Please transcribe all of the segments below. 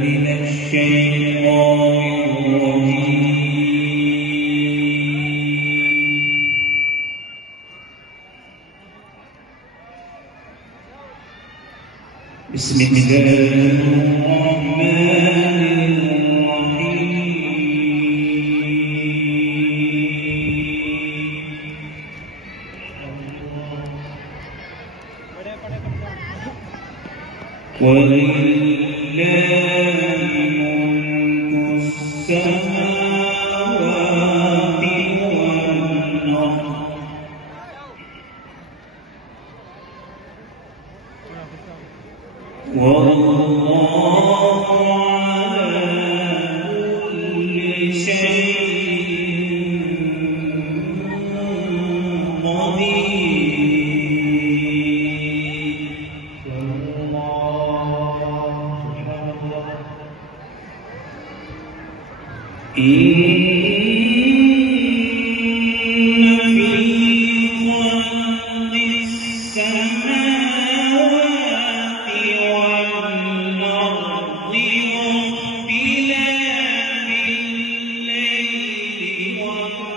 من الشيطان الرجيم. بسم الله الرحمن الرحيم. ولله ملك السماوات والأرض والله على كل شيء قدير. إن في خلق السماوات والأرض واختلاف الليل والنهار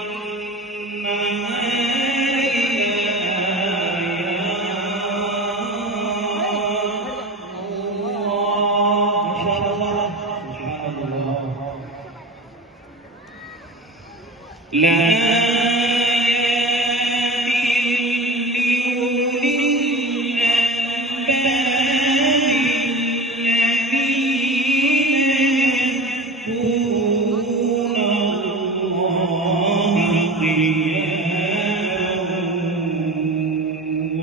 لآيات لأولي الألباب الذين يذكرون الله قياما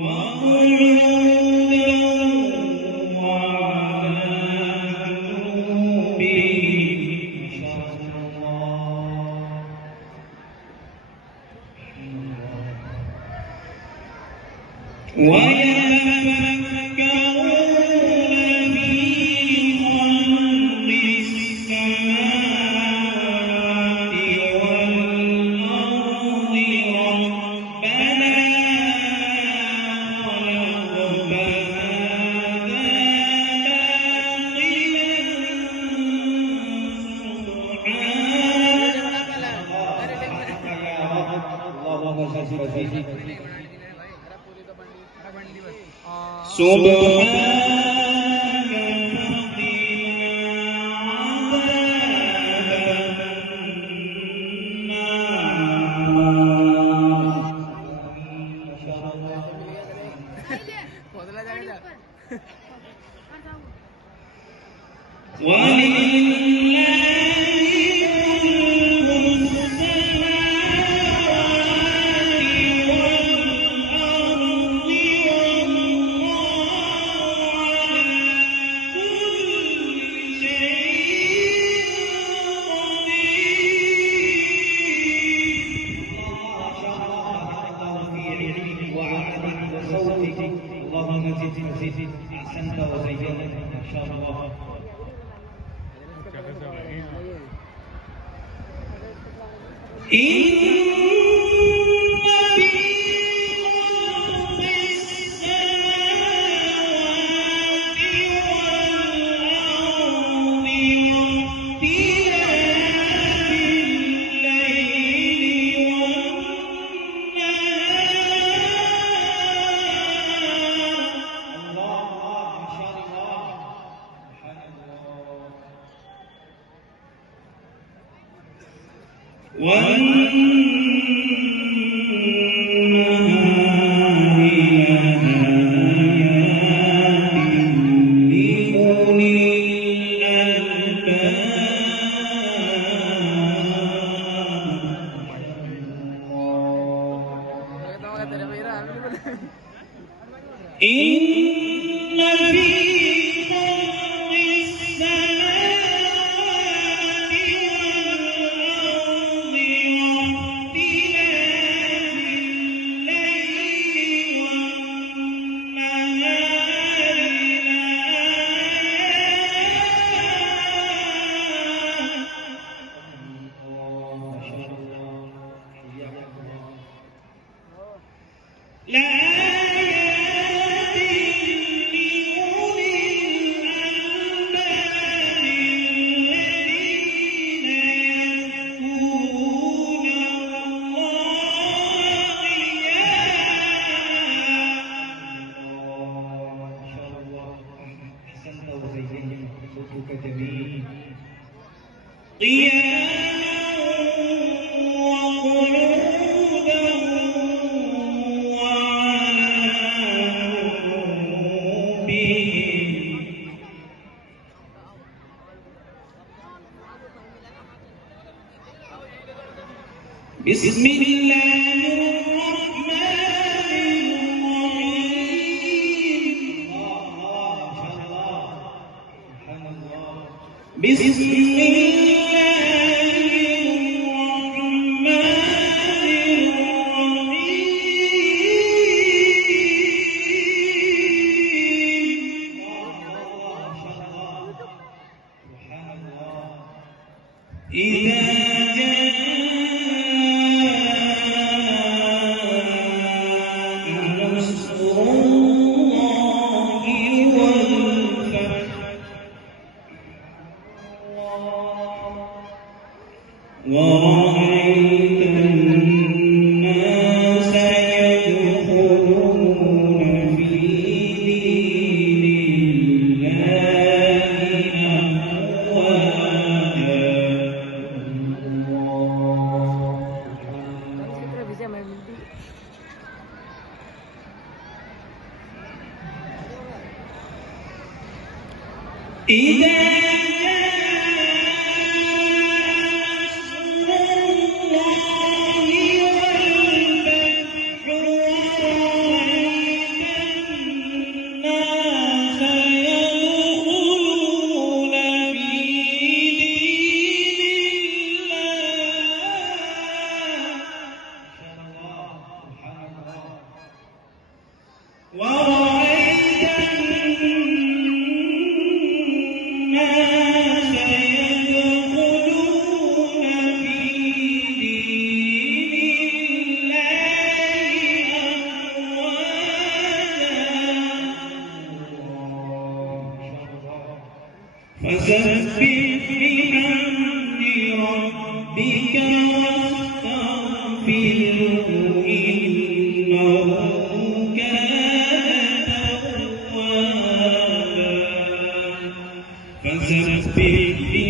وقعودا وعلى جنوبهم ويتفكرون في خلق السماوات والأرض ربنا خلقت هذا باطلا سبحانك فقنا عذاب النار. اللهم زد احسنت وزينت ان شاء الله. إن بسم الله الرحمن الرحيم. بسم الله الرحمن الرحيم. إذا ورأيت الناس يدخلون في دين الله أفواجا. إذا ورأيت الناس يدخلون في دين الله أفواجا. فسبح بحمد ربك واستغفره إنه فسبح